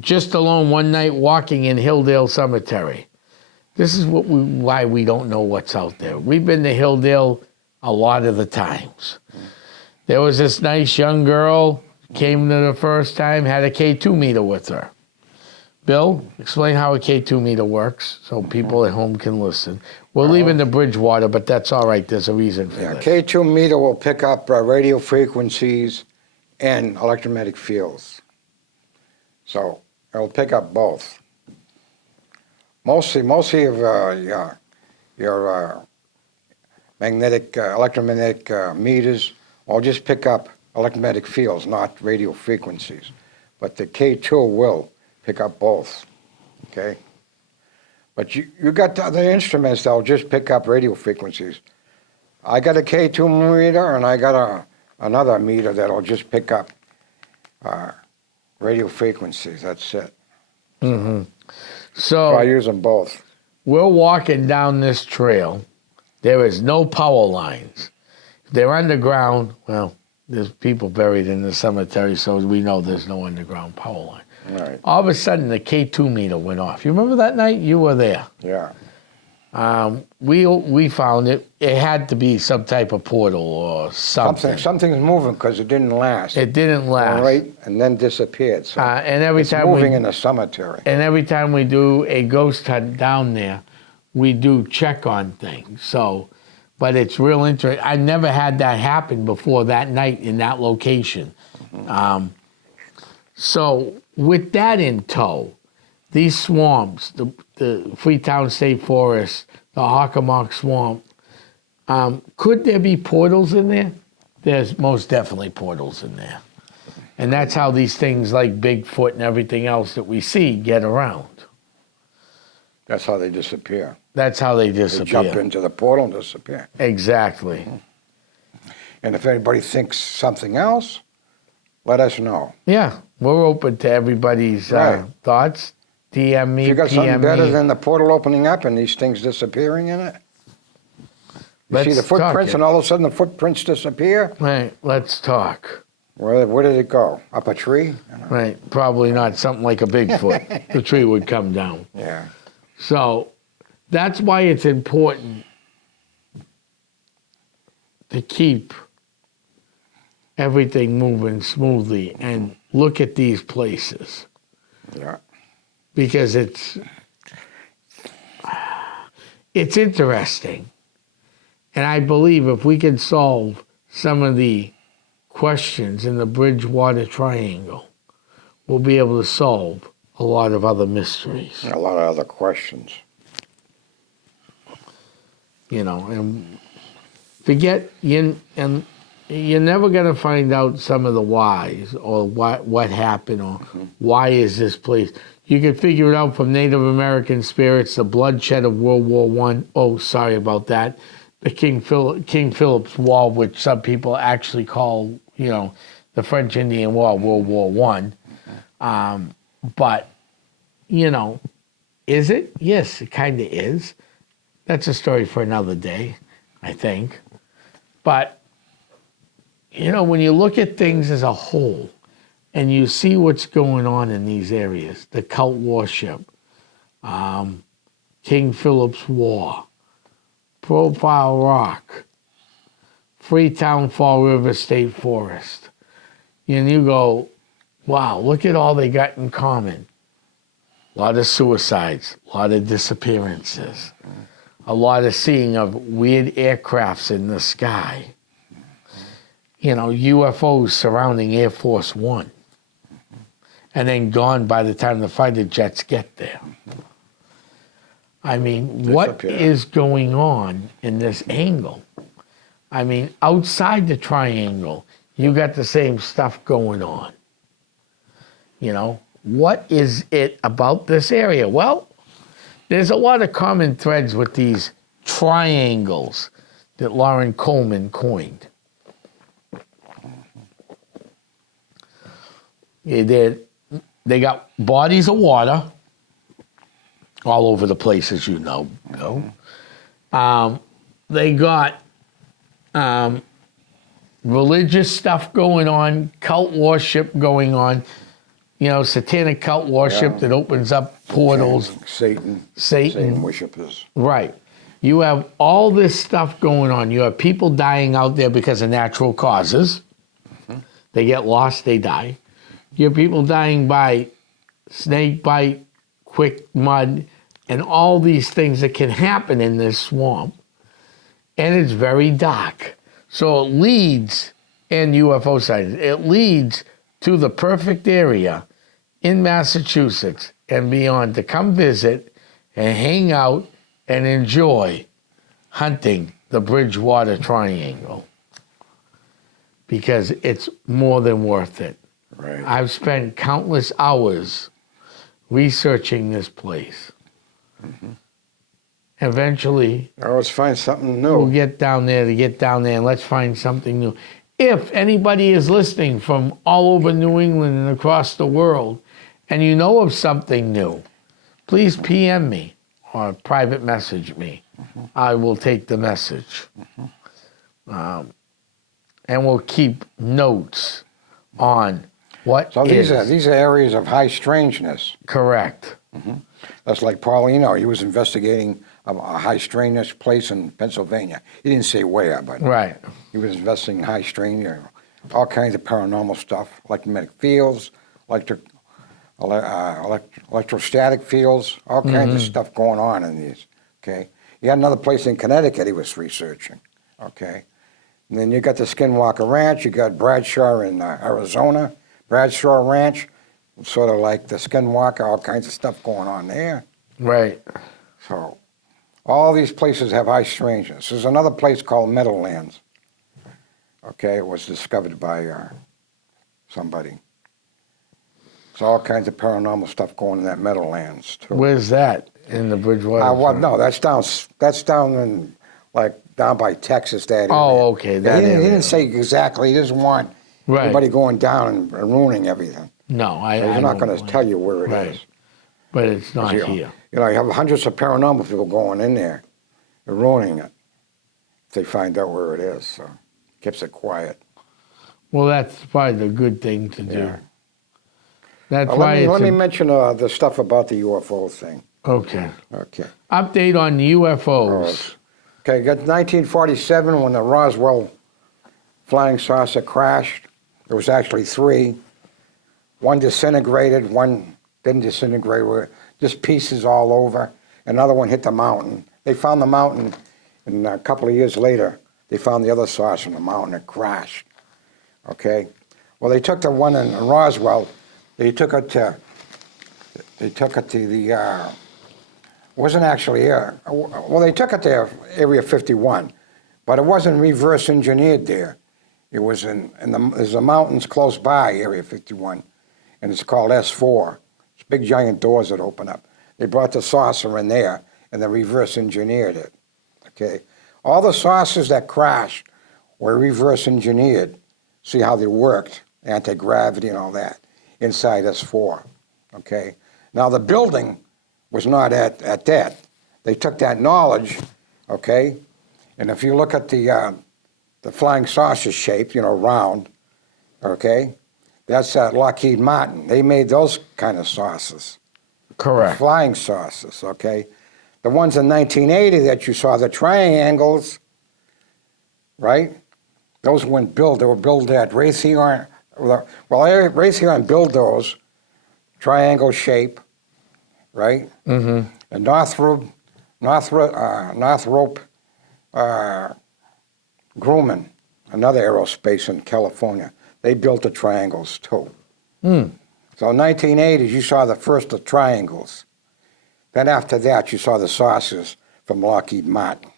just alone one night walking in Hilldale Cemetery. This is why we don't know what's out there. We've been to Hilldale a lot of the times. There was this nice young girl, came to the first time, had a K2 meter with her. Bill, explain how a K2 meter works so people at home can listen. We're leaving the Bridgewater, but that's all right. There's a reason for Yeah, this. K2 meter will pick up radio frequencies and electromagnetic fields. So it'll pick up both. Mostly of your magnetic, electromagnetic meters will just pick up electromagnetic fields, not radio frequencies. But the K2 will pick up both, okay? But you got the other instruments that'll just pick up radio frequencies. I got a K2 meter, and I got another meter that'll just pick up radio frequencies. That's it. So So I use them both. we're walking down this trail. There is no power lines. They're underground. Well, there's people buried in the cemetery, so we know there's no underground power line. Right. All of a sudden, the K2 meter went off. You remember that night? You were there. Yeah. We found it. It had to be some type of portal or something. Something's moving because it didn't last. It didn't last. All right, and then disappeared. So And every it's time moving in the cemetery. And every time we do a ghost hunt down there, we do check on things. So, but it's real interesting. I never had that happen before that night in that location. So with that in tow, these swamps, the Freetown State Forest, the Hockomock Swamp, could there be portals in there? There's most definitely portals in there. And that's how these things like Bigfoot and everything else that we see get around. That's how they disappear. That's how they They disappear. jump into the portal and disappear. Exactly. And if anybody thinks something else, let us know. Yeah, we're open to everybody's Right. thoughts. DM me, If you got PM something better me. than the portal opening up and these things disappearing in it, you see Let's the footprints talk and all of a sudden the footprints disappear. Right, let's talk. Where did it go? Up a tree? Right, probably not something like a Bigfoot. The tree would come down. Yeah. So that's why it's important to keep everything moving smoothly and look at these places Yeah. because it's interesting. And I believe if we can solve some of the questions in the Bridgewater Triangle, we'll be able to solve a lot of other mysteries. A lot of other questions. You know, and forget and you're never gonna find out some of the whys or what happened or why is this place. You can figure it out from Native American spirits, the bloodshed of World War One. Oh, sorry about that. The King Philip's War, which some people actually call, you know, the French Indian War, World War One. But, you know, is it? Yes, it kind of is. That's a story for another day, I think. But, you know, when you look at things as a whole and you see what's going on in these areas, the cult worship, King Philip's War, Profile Rock, Freetown Fall River State Forest, and you go, wow, look at all they got in common. A lot of suicides, a lot of disappearances, a lot of seeing of weird aircrafts in the sky. You know, UFOs surrounding Air Force One, and then gone by the time the fighter jets get there. I mean, what Disappear. is going on in this angle? I mean, outside the triangle, you got the same stuff going on. You know, what is it about this area? Well, there's a lot of common threads with these triangles that Lauren Coleman coined. They got bodies of water all over the place, as you know. They got religious stuff going on, cult worship going on. You know, satanic cult worship that opens up portals. Satan worshippers. Right. You have all this stuff going on. You have people dying out there because of natural causes. They get lost, they die. You have people dying by snake bite, quick mud, and all these things that can happen in this swamp. And it's very dark. So it leads, and UFO sightings, it leads to the perfect area in Massachusetts and beyond to come visit and hang out and enjoy hunting the Bridgewater Triangle. Because it's more than worth it. Right. I've spent countless hours researching this place. eventually I always find something we'll new. get down there and let's find something new. If anybody is listening from all over New England and across the world, and you know of something new, please PM me or private message me. I will take the message. And we'll keep notes on what So is these are areas of high strangeness. correct. That's like Paulino. He was investigating a high strangeness place in Pennsylvania. He didn't say where, but Right. he was investigating high strain, all kinds of paranormal stuff, electromagnetic fields, electrostatic fields, all kinds of stuff going on in these. Okay. He had another place in Connecticut he was researching. Okay. And then you got the Skinwalker Ranch. You got Bradshaw in Arizona. Bradshaw Ranch, sort of like the Skinwalker, all kinds of stuff going on there. Right. So all these places have high strangeness. There's another place called Meadowlands. Okay, it was discovered by somebody. So all kinds of paranormal stuff going in that Meadowlands too. Where's that in the Bridgewater? Well, no, that's down in down by Texas. That area. Oh, okay, that he area. didn't say exactly. He doesn't want Right. anybody going down and ruining everything. No, I. So he's I not don't going to believe- tell you where it is. Right. But it's not You here. you have hundreds of paranormal people going in there and ruining it if they find out where it is. So keeps it quiet. Well, that's probably the good thing to do. Yeah. That's Let why me, it's let me mention the stuff about the UFO thing. okay. Okay. Update on UFOs. Okay, got 1947 when the Roswell flying saucer crashed. There was actually three. One disintegrated, one didn't disintegrate, were just pieces all over. Another one hit the mountain. They found the mountain, and a couple of years later, they found the other saucer in the mountain. It crashed. Okay? Well, they took the one in Roswell, they took it to the, wasn't actually here. Well, they took it to Area 51, but it wasn't reverse engineered there. It was there's the mountains close by Area 51, and it's called S4. It's big giant doors that open up. They brought the saucer in there, and they reverse engineered it. Okay, all the saucers that crashed were reverse engineered. See how they worked, anti-gravity and all that, inside S4. Okay, now the building was not at that. They took that knowledge, okay, and if you look at the flying saucer shape, round, okay, that's Lockheed Martin. They made those kind of saucers. Correct. Flying saucers, okay? The ones in 1980 that you saw, the triangles, right? Those weren't built. They were built at Raytheon. Well, Raytheon built those, triangle shape, right? Mm-hmm. And Northrop Grumman, another aerospace in California, they built the triangles too. So in 1980s, you saw the first of triangles. Then after that, you saw the saucers from Lockheed Martin.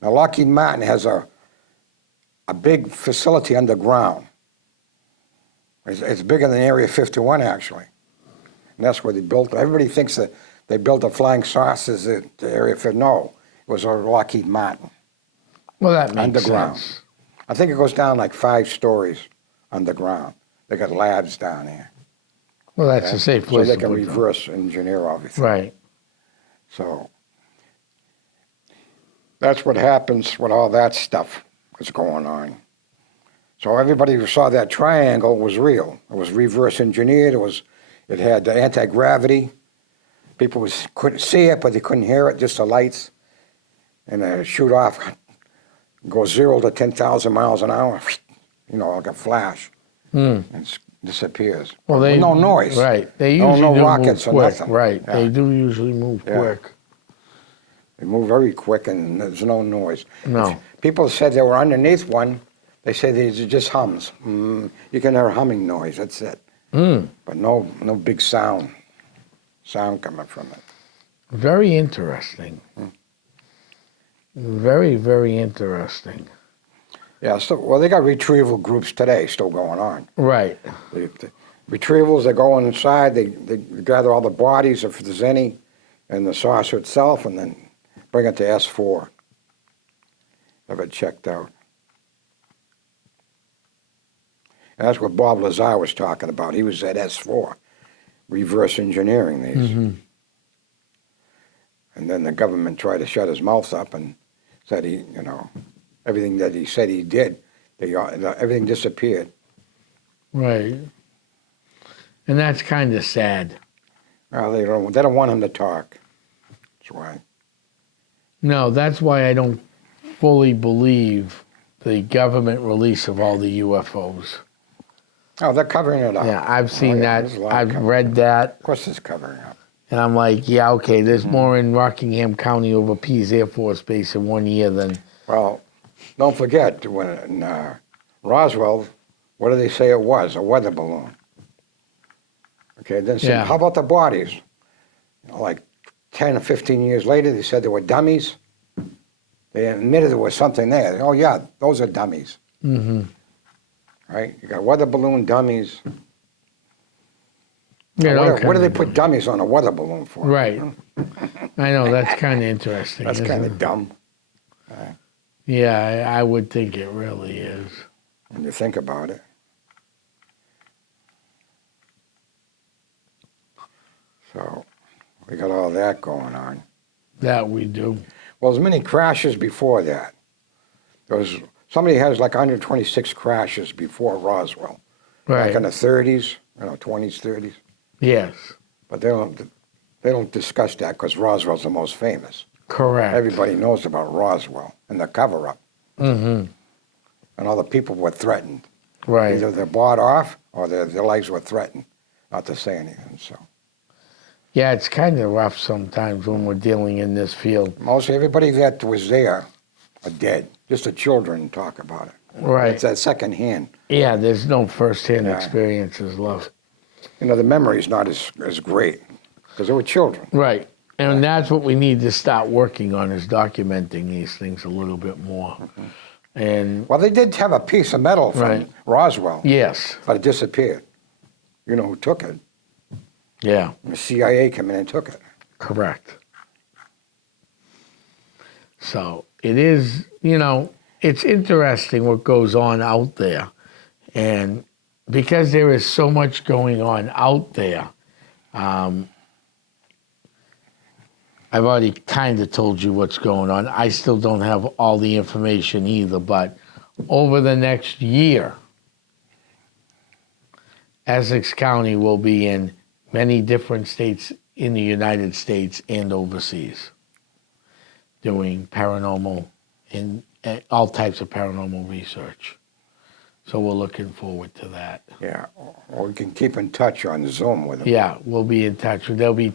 Now, Lockheed Martin has a big facility underground. It's bigger than Area 51, actually. And that's where they built it. Everybody thinks that they built the flying saucers at Area 51. No, it was Lockheed Martin. Well, that makes Underground. sense. I think it goes down like 5 stories underground. They got labs down there. Well, that's okay? a safe So place they to can put them. reverse engineer everything. Right. So that's what happens when all that stuff is going on. So everybody who saw that triangle was real. It was reverse engineered. It had the anti-gravity. People couldn't see it, but they couldn't hear it, just the lights. And it shoot off, go 0 to 10,000 miles an hour, like a flash, and disappears. Well, With no noise. Right. They No- usually no do rockets or move quick. nothing. Right. Yeah. They do usually move Yeah. quick. They move very quick, and there's no noise. No. People said they were underneath one. They say these are just hums. You can hear humming noise. That's it. But no big sound coming from it. Very interesting. Very, very interesting. Yeah. So they got retrieval groups today still going on. Right. The retrievals, they go inside. They gather all the bodies if there's any, and the saucer itself, and then bring it to S4. Have it checked out. And that's what Bob Lazar was talking about. He was at S4, reverse engineering these. Mm-hmm. And then the government tried to shut his mouth up and said everything that he said he did, everything disappeared. Right. And that's kind of sad. Well, they don't want him to talk. That's why. No, that's why I don't fully believe the government release of all the UFOs. Oh, they're covering it up. Yeah, I've seen that. There's a lot I've of read that. Of course it's covering up. And I'm like, yeah, okay, there's more in Rockingham County over Pease Air Force Base in 1 year than... Well, don't forget, when in Roswell, what did they say it was? A weather balloon. Okay, then Yeah. how about the bodies? Like 10 or 15 years later, they said they were dummies. They admitted there was something there. Oh, yeah, those are dummies. Mm-hmm. Right? You got weather balloon dummies. Yeah, What do they put dummies on a weather balloon for? Right. I know, that's kind of interesting. That's isn't kind it? of dumb Yeah, I would think it really is. when you think about it. So we got all that going on. That we do. Well, there's many crashes before that. Somebody has like 126 crashes before Roswell. Right. Like in the 30s, 20s, 30s. Yes. But they don't discuss that because Roswell's the most famous. Correct. Everybody knows about Roswell and the cover-up. Mm-hmm. And all the people were threatened. Right. Either they're bought off or their lives were threatened not to say anything. So Yeah, it's kind of rough sometimes when we're dealing in this field. mostly everybody that was there are dead. Just the children talk about it. Right. It's that second hand. Yeah, there's no first-hand Yeah. experiences left. The memory's not as great because they were children. Right. And that's what we need to start working on, is documenting these things a little bit more. Mm-hmm. And Well, they did have a piece of metal from Right. Roswell, yes, but it disappeared. You know who took it? yeah, The CIA came in and took it. correct. So it is, it's interesting what goes on out there. And because there is so much going on out there, I've already kind of told you what's going on. I still don't have all the information either, but over the next year, Essex County will be in many different states in the United States and overseas, doing paranormal and all types of paranormal research. So we're looking forward to that. Yeah, or we can keep in touch on Zoom with them. Yeah, we'll be in touch. There'll be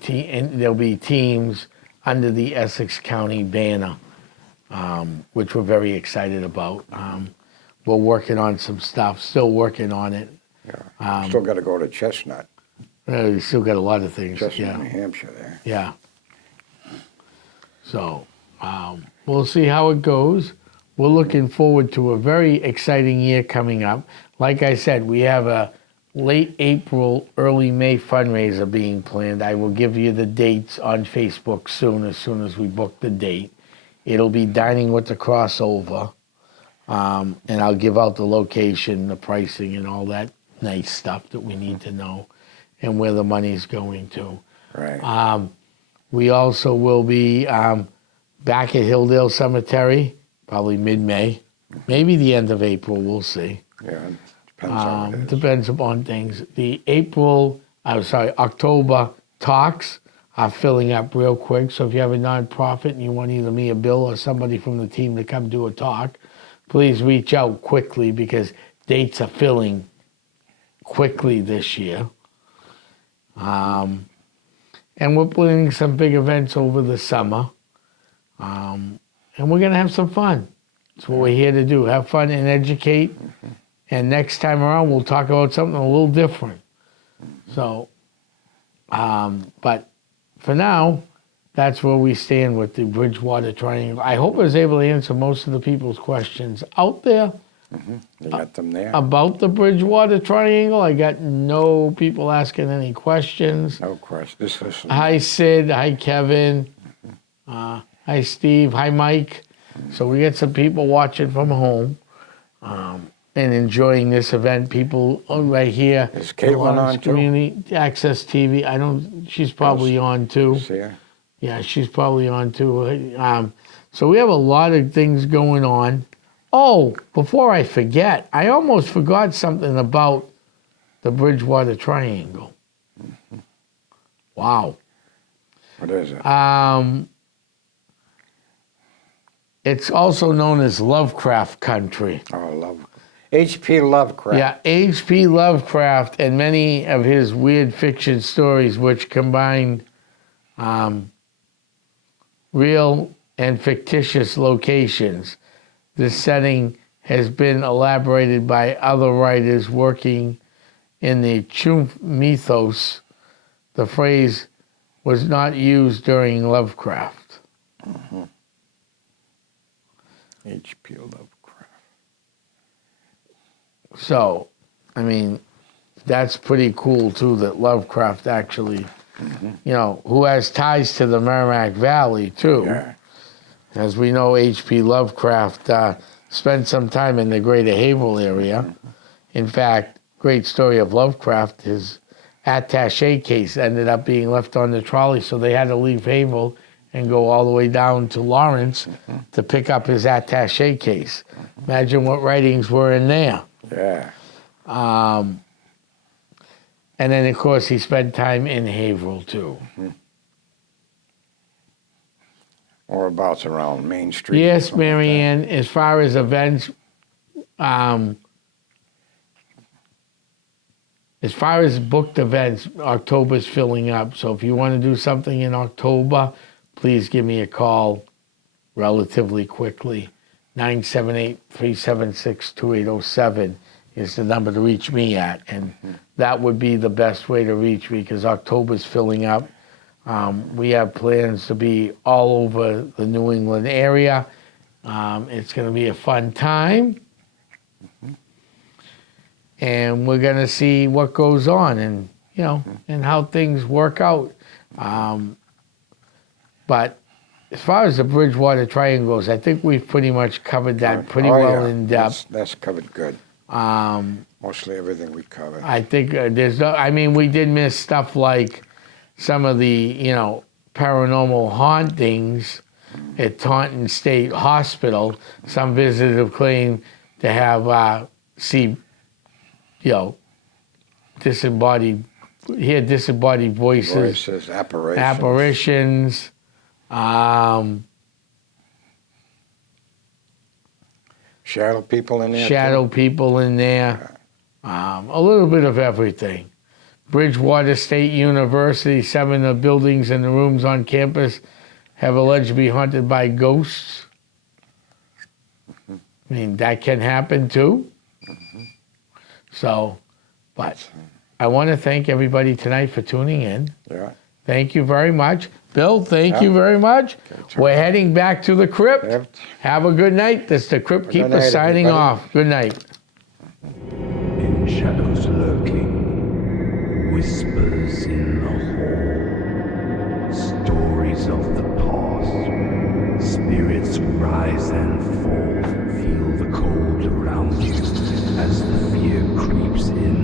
teams under the Essex County banner, which we're very excited about. We're working on some stuff, still working on it. Yeah. Still got to go to Chestnut, We still got a lot of things. Chestnut, New Yeah, Hampshire there. yeah. So we'll see how it goes. We're looking forward to a very exciting year coming up. Like I said, we have a late April, early May fundraiser being planned. I will give you the dates on Facebook soon as we book the date. It'll be Dining with the Crossover, and I'll give out the location, the pricing, and all that nice stuff that we need to know, and where the money's going to. Right. We also will be back at Hilldale Cemetery, probably mid-May, maybe the end of April, we'll see. Yeah, depends on it is. Depends upon things. The October talks are filling up real quick. So if you have a nonprofit and you want either me or Bill or somebody from the team to come do a talk, please reach out quickly because dates are filling quickly this year. And we're planning some big events over the summer. And we're going to have some fun. That's what we're here to do, have fun and educate. And next time around, we'll talk about something a little different. So, but for now, that's where we stand with the Bridgewater Triangle. I hope I was able to answer most of the people's questions out there You got them there? about the Bridgewater Triangle. I got no people asking any questions. No question. This is Hi, Sid. Hi, Kevin. Hi, Steve. Hi, Mike. So we get some people watching from home and enjoying this event. People right here. Is Caitlin Lawrence on too? Community Access TV. I don't. She's probably on too. See her? Yeah, she's probably on too. So we have a lot of things going on. Oh, before I forget, I almost forgot something about the Bridgewater Triangle. Wow. What is it? It's also known as Lovecraft Country. Oh, love. H.P. Lovecraft. Yeah, H.P. Lovecraft and many of his weird fiction stories, which combined real and fictitious locations. This setting has been elaborated by other writers working in the Chump mythos. The phrase was not used during Lovecraft. H.P. Lovecraft. So, I mean, that's pretty cool too that Lovecraft actually, you know, who has ties to the Merrimack Valley too. Yeah. As we know, H.P. Lovecraft spent some time in the greater Haverhill area. In fact, great story of Lovecraft, his attaché case ended up being left on the trolley, so they had to leave Haverhill and go all the way down to Lawrence to pick up his attaché case. Imagine what writings were in there. Yeah. And then, of course, he spent time in Haverhill, too. Whereabouts around Main Street? Yes, something like that. Marianne, as far as events, as far as booked events, October's filling up. So if you want to do something in October, please give me a call relatively quickly. 978-376-2807 is the number to reach me at. And that would be the best way to reach me because October's filling up. We have plans to be all over the New England area. It's going to be a fun time. And we're going to see what goes on and, you know, and how things work out. But as far as the Bridgewater Triangle goes, I think we've pretty much covered that pretty well yeah. in depth. That's covered good. Mostly everything we covered. I think there's no, I mean, we did miss stuff like some of the, you know, paranormal hauntings at Taunton State Hospital. Some visitors have claimed to have, hear disembodied voices. Voices, apparitions. Apparitions. Shadow people in there. Shadow people in there. A little bit of everything. Bridgewater State University, 7 of the buildings and the rooms on campus have alleged to be haunted by ghosts. I mean, that can happen too. So, but I want to thank everybody tonight for tuning in. Yeah. Thank you very much. Bill, thank you very much. Okay, We're heading back to the crypt. Yep. Have a good night. This is the Crypt Good Keeper night, signing everybody. off. Good night. In shadows lurking, whispers in the hall, stories of the past, spirits rise and fall. Feel the cold around you as the fear creeps in.